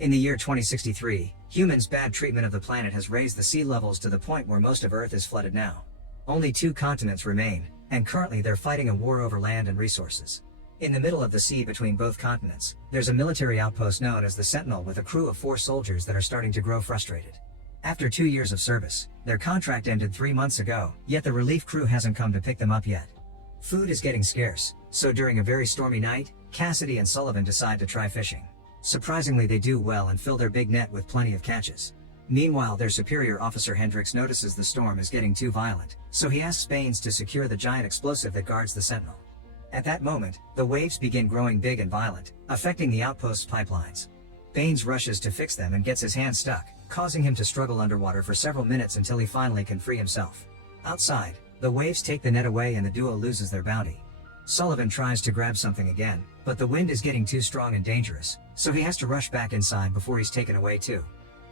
In the year 2063, humans' bad treatment of the planet has raised the sea levels to the point where most of Earth is flooded now. Only 2 continents remain, and currently they're fighting a war over land and resources. In the middle of the sea between both continents, there's a military outpost known as the Sentinel with a crew of 4 soldiers that are starting to grow frustrated. After 2 years of service, their contract ended 3 months ago, yet the relief crew hasn't come to pick them up yet. Food is getting scarce, so during a very stormy night, Cassidy and Sullivan decide to try fishing. Surprisingly, they do well and fill their big net with plenty of catches. Meanwhile, their superior officer Hendricks notices the storm is getting too violent, so he asks Baines to secure the giant explosive that guards the Sentinel. At that moment, the waves begin growing big and violent, affecting the outpost's pipelines. Baines rushes to fix them and gets his hand stuck, causing him to struggle underwater for several minutes until he finally can free himself. Outside, the waves take the net away and the duo loses their bounty. Sullivan tries to grab something again, but the wind is getting too strong and dangerous, so he has to rush back inside before he's taken away too.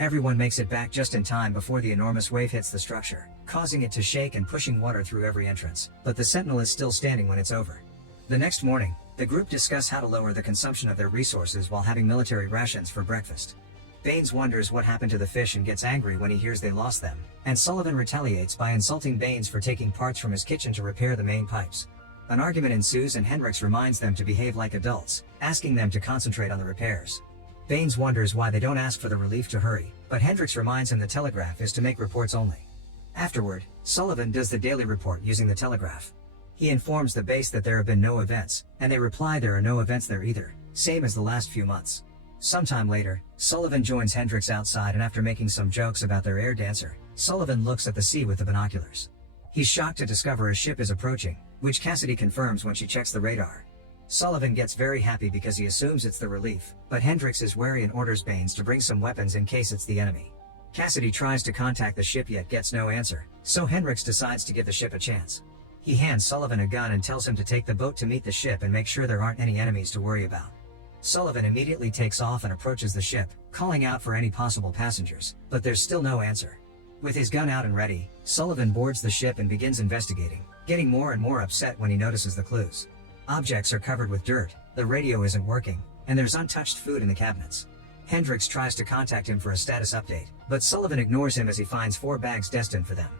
Everyone makes it back just in time before the enormous wave hits the structure, causing it to shake and pushing water through every entrance, but the Sentinel is still standing when it's over. The next morning, the group discuss how to lower the consumption of their resources while having military rations for breakfast. Baines wonders what happened to the fish and gets angry when he hears they lost them, and Sullivan retaliates by insulting Baines for taking parts from his kitchen to repair the main pipes. An argument ensues and Hendricks reminds them to behave like adults, asking them to concentrate on the repairs. Baines wonders why they don't ask for the relief to hurry, but Hendricks reminds him the telegraph is to make reports only. Afterward, Sullivan does the daily report using the telegraph. He informs the base that there have been no events, and they reply there are no events there either, same as the last few months. Sometime later, Sullivan joins Hendricks outside and after making some jokes about their air dancer, Sullivan looks at the sea with the binoculars. He's shocked to discover a ship is approaching, which Cassidy confirms when she checks the radar. Sullivan gets very happy because he assumes it's the relief, but Hendricks is wary and orders Baines to bring some weapons in case it's the enemy. Cassidy tries to contact the ship yet gets no answer, so Hendricks decides to give the ship a chance. He hands Sullivan a gun and tells him to take the boat to meet the ship and make sure there aren't any enemies to worry about. Sullivan immediately takes off and approaches the ship, calling out for any possible passengers, but there's still no answer. With his gun out and ready, Sullivan boards the ship and begins investigating, getting more and more upset when he notices the clues. Objects are covered with dirt, the radio isn't working, and there's untouched food in the cabinets. Hendricks tries to contact him for a status update, but Sullivan ignores him as he finds 4 bags destined for them.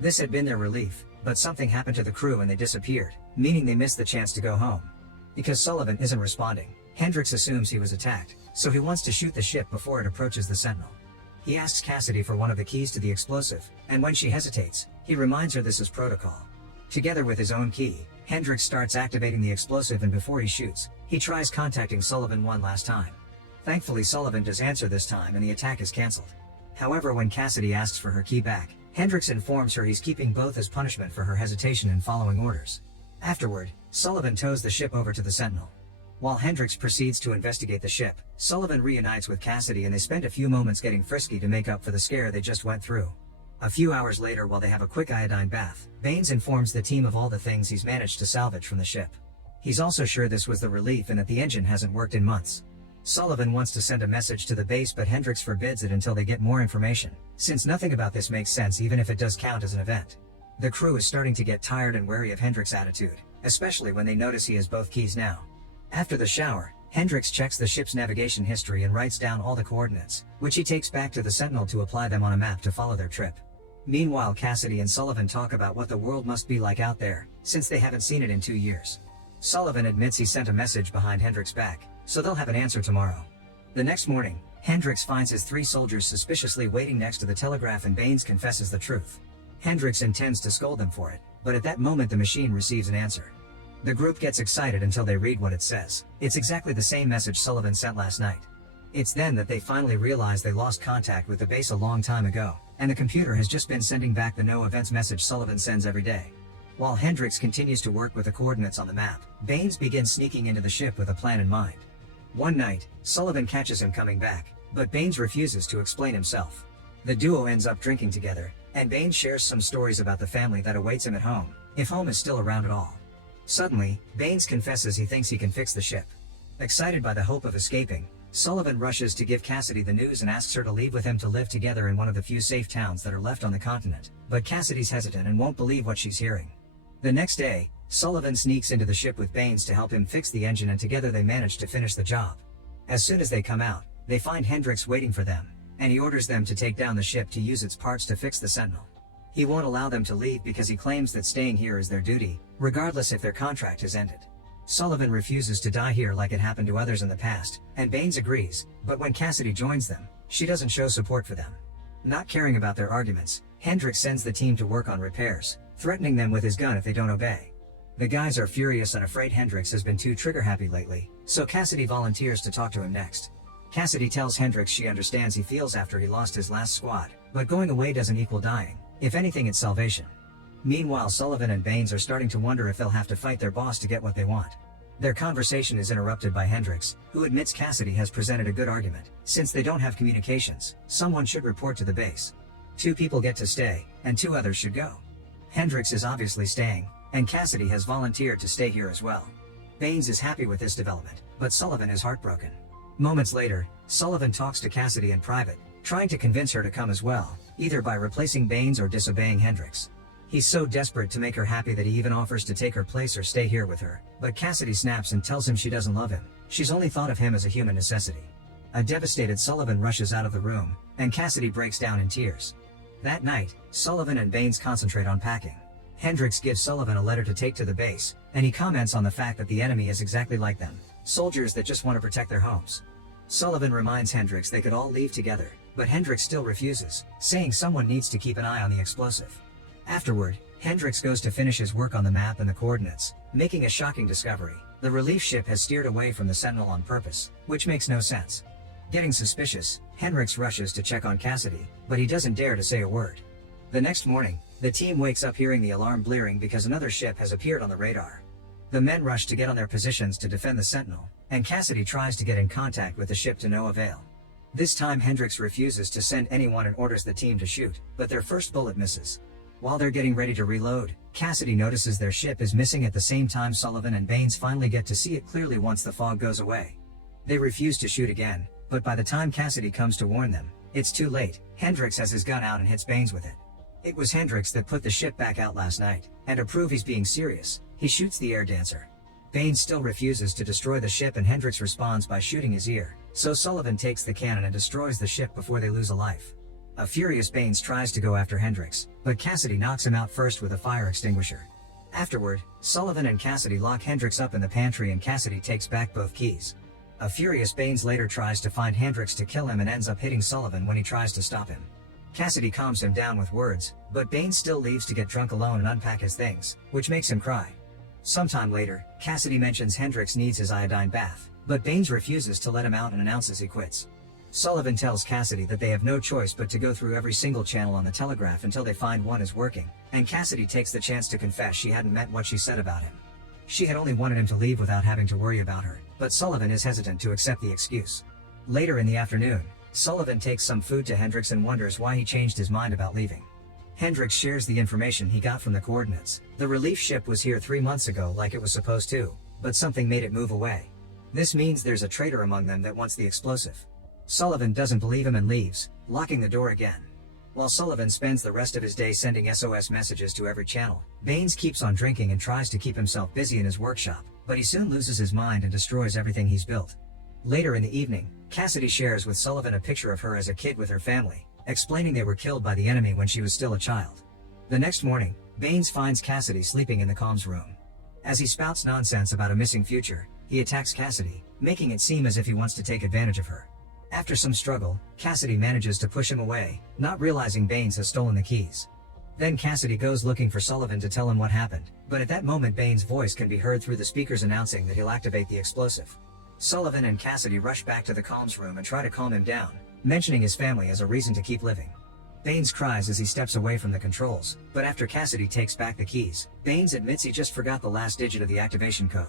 This had been their relief, but something happened to the crew and they disappeared, meaning they missed the chance to go home. Because Sullivan isn't responding, Hendricks assumes he was attacked, so he wants to shoot the ship before it approaches the Sentinel. He asks Cassidy for one of the keys to the explosive, and when she hesitates, he reminds her this is protocol. Together with his own key, Hendricks starts activating the explosive and before he shoots, he tries contacting Sullivan one last time. Thankfully Sullivan does answer this time and the attack is cancelled. However, when Cassidy asks for her key back, Hendricks informs her he's keeping both as punishment for her hesitation in following orders. Afterward, Sullivan tows the ship over to the Sentinel. While Hendricks proceeds to investigate the ship, Sullivan reunites with Cassidy and they spend a few moments getting frisky to make up for the scare they just went through. A few hours later, while they have a quick iodine bath, Baines informs the team of all the things he's managed to salvage from the ship. He's also sure this was the relief and that the engine hasn't worked in months. Sullivan wants to send a message to the base but Hendricks forbids it until they get more information, since nothing about this makes sense even if it does count as an event. The crew is starting to get tired and wary of Hendricks' attitude, especially when they notice he has both keys now. After the shower, Hendricks checks the ship's navigation history and writes down all the coordinates, which he takes back to the Sentinel to apply them on a map to follow their trip. Meanwhile, Cassidy and Sullivan talk about what the world must be like out there, since they haven't seen it in 2 years. Sullivan admits he sent a message behind Hendricks' back, so they'll have an answer tomorrow. The next morning, Hendricks finds his 3 soldiers suspiciously waiting next to the telegraph and Baines confesses the truth. Hendricks intends to scold them for it, but at that moment the machine receives an answer. The group gets excited until they read what it says. It's exactly the same message Sullivan sent last night. It's then that they finally realize they lost contact with the base a long time ago, and the computer has just been sending back the no events message Sullivan sends every day. While Hendricks continues to work with the coordinates on the map, Baines begins sneaking into the ship with a plan in mind. One night, Sullivan catches him coming back, but Baines refuses to explain himself. The duo ends up drinking together, and Baines shares some stories about the family that awaits him at home, if home is still around at all. Suddenly, Baines confesses he thinks he can fix the ship. Excited by the hope of escaping, Sullivan rushes to give Cassidy the news and asks her to leave with him to live together in one of the few safe towns that are left on the continent, but Cassidy's hesitant and won't believe what she's hearing. The next day, Sullivan sneaks into the ship with Baines to help him fix the engine and together they manage to finish the job. As soon as they come out, They find Hendrix waiting for them, and he orders them to take down the ship to use its parts to fix the Sentinel. He won't allow them to leave because he claims that staying here is their duty, regardless if their contract has ended. Sullivan refuses to die here like it happened to others in the past, and Baines agrees, but when Cassidy joins them, she doesn't show support for them. Not caring about their arguments, Hendrix sends the team to work on repairs, threatening them with his gun if they don't obey. The guys are furious and afraid Hendrix has been too trigger-happy lately, so Cassidy volunteers to talk to him next. Cassidy tells Hendrix she understands he feels after he lost his last squad, but going away doesn't equal dying. If anything, it's salvation. Meanwhile, Sullivan and Baines are starting to wonder if they'll have to fight their boss to get what they want. Their conversation is interrupted by Hendrix, who admits Cassidy has presented a good argument. Since they don't have communications, someone should report to the base. 2 people get to stay, and 2 others should go. Hendrix is obviously staying, and Cassidy has volunteered to stay here as well. Baines is happy with this development, but Sullivan is heartbroken. Moments later, Sullivan talks to Cassidy in private, trying to convince her to come as well, either by replacing Baines or disobeying Hendrix. He's so desperate to make her happy that he even offers to take her place or stay here with her, but Cassidy snaps and tells him she doesn't love him. She's only thought of him as a human necessity. A devastated Sullivan rushes out of the room, and Cassidy breaks down in tears. That night, Sullivan and Baines concentrate on packing. Hendrix gives Sullivan a letter to take to the base, and he comments on the fact that the enemy is exactly like them, soldiers that just want to protect their homes. Sullivan reminds Hendrix they could all leave together, but Hendrix still refuses, saying someone needs to keep an eye on the explosive. Afterward, Hendrix goes to finish his work on the map and the coordinates, making a shocking discovery. The relief ship has steered away from the Sentinel on purpose, which makes no sense. Getting suspicious, Hendrix rushes to check on Cassidy, but he doesn't dare to say a word. The next morning, the team wakes up hearing the alarm blaring because another ship has appeared on the radar. The men rush to get on their positions to defend the Sentinel, and Cassidy tries to get in contact with the ship to no avail. This time Hendrix refuses to send anyone and orders the team to shoot, but their first bullet misses. While they're getting ready to reload, Cassidy notices their ship is missing at the same time Sullivan and Baines finally get to see it clearly once the fog goes away. They refuse to shoot again, but by the time Cassidy comes to warn them, it's too late. Hendrix has his gun out and hits Baines with it. It was Hendrix that put the ship back out last night, and to prove he's being serious, he shoots the air dancer. Baines still refuses to destroy the ship and Hendrix responds by shooting his ear, so Sullivan takes the cannon and destroys the ship before they lose a life. A furious Baines tries to go after Hendrix, but Cassidy knocks him out first with a fire extinguisher. Afterward, Sullivan and Cassidy lock Hendrix up in the pantry and Cassidy takes back both keys. A furious Baines later tries to find Hendrix to kill him and ends up hitting Sullivan when he tries to stop him. Cassidy calms him down with words, but Baines still leaves to get drunk alone and unpack his things, which makes him cry. Sometime later, Cassidy mentions Hendrix needs his iodine bath, but Baines refuses to let him out and announces he quits. Sullivan tells Cassidy that they have no choice but to go through every single channel on the telegraph until they find one is working, and Cassidy takes the chance to confess she hadn't meant what she said about him. She had only wanted him to leave without having to worry about her, but Sullivan is hesitant to accept the excuse. Later in the afternoon, Sullivan takes some food to Hendrix and wonders why he changed his mind about leaving. Hendrix shares the information he got from the coordinates. The relief ship was here 3 months ago like it was supposed to, but something made it move away. This means there's a traitor among them that wants the explosive. Sullivan doesn't believe him and leaves, locking the door again. While Sullivan spends the rest of his day sending SOS messages to every channel, Baines keeps on drinking and tries to keep himself busy in his workshop, but he soon loses his mind and destroys everything he's built. Later in the evening, Cassidy shares with Sullivan a picture of her as a kid with her family, explaining they were killed by the enemy when she was still a child. The next morning, Baines finds Cassidy sleeping in the comms room. As he spouts nonsense about a missing future, he attacks Cassidy, making it seem as if he wants to take advantage of her. After some struggle, Cassidy manages to push him away, not realizing Baines has stolen the keys. Then Cassidy goes looking for Sullivan to tell him what happened, but at that moment Baines' voice can be heard through the speakers announcing that he'll activate the explosive. Sullivan and Cassidy rush back to the comms room and try to calm him down, mentioning his family as a reason to keep living. Baines cries as he steps away from the controls, but after Cassidy takes back the keys, Baines admits he just forgot the last digit of the activation code.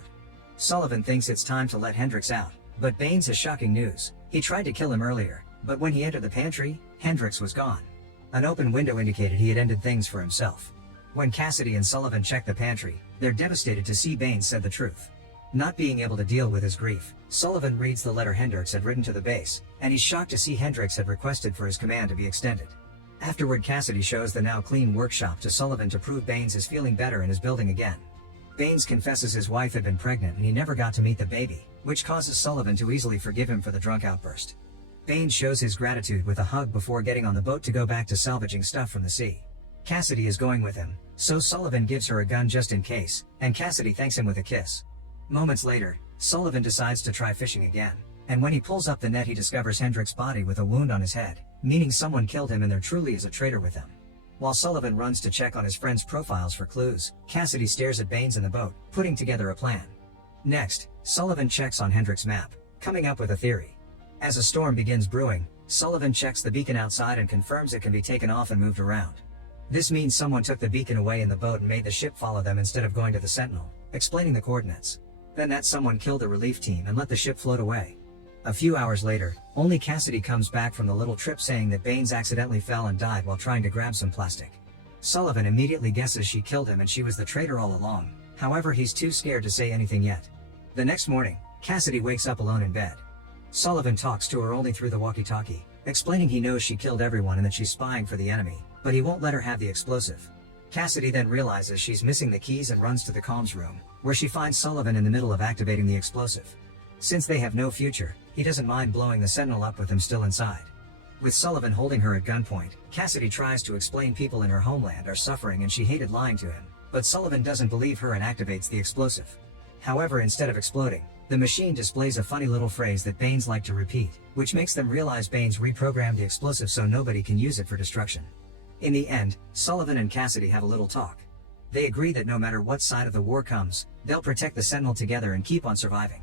Sullivan thinks it's time to let Hendrix out, but Baines has shocking news. He tried to kill him earlier, but when he entered the pantry, Hendrix was gone. An open window indicated he had ended things for himself. When Cassidy and Sullivan check the pantry, they're devastated to see Baines said the truth. Not being able to deal with his grief, Sullivan reads the letter Hendrix had written to the base, and he's shocked to see Hendrix had requested for his command to be extended. Afterward, Cassidy shows the now clean workshop to Sullivan to prove Baines is feeling better and is building again. Baines confesses his wife had been pregnant and he never got to meet the baby, which causes Sullivan to easily forgive him for the drunk outburst. Baines shows his gratitude with a hug before getting on the boat to go back to salvaging stuff from the sea. Cassidy is going with him, so Sullivan gives her a gun just in case, and Cassidy thanks him with a kiss. Moments later, Sullivan decides to try fishing again, and when he pulls up the net he discovers Hendricks' body with a wound on his head, meaning someone killed him and there truly is a traitor with him. While Sullivan runs to check on his friends' profiles for clues, Cassidy stares at Baines in the boat, putting together a plan. Next, Sullivan checks on Hendricks' map, coming up with a theory. As a storm begins brewing, Sullivan checks the beacon outside and confirms it can be taken off and moved around. This means someone took the beacon away in the boat and made the ship follow them instead of going to the Sentinel, explaining the coordinates. Then that someone killed the relief team and let the ship float away. A few hours later, only Cassidy comes back from the little trip saying that Baines accidentally fell and died while trying to grab some plastic. Sullivan immediately guesses she killed him and she was the traitor all along, however he's too scared to say anything yet. The next morning, Cassidy wakes up alone in bed. Sullivan talks to her only through the walkie-talkie, explaining he knows she killed everyone and that she's spying for the enemy, but he won't let her have the explosive. Cassidy then realizes she's missing the keys and runs to the comms room, where she finds Sullivan in the middle of activating the explosive. Since they have no future, he doesn't mind blowing the Sentinel up with them still inside. With Sullivan holding her at gunpoint, Cassidy tries to explain people in her homeland are suffering and she hated lying to him, but Sullivan doesn't believe her and activates the explosive. However, instead of exploding, the machine displays a funny little phrase that Baines liked to repeat, which makes them realize Baines reprogrammed the explosive so nobody can use it for destruction. In the end, Sullivan and Cassidy have a little talk. They agree that no matter what side of the war comes, they'll protect the Sentinel together and keep on surviving.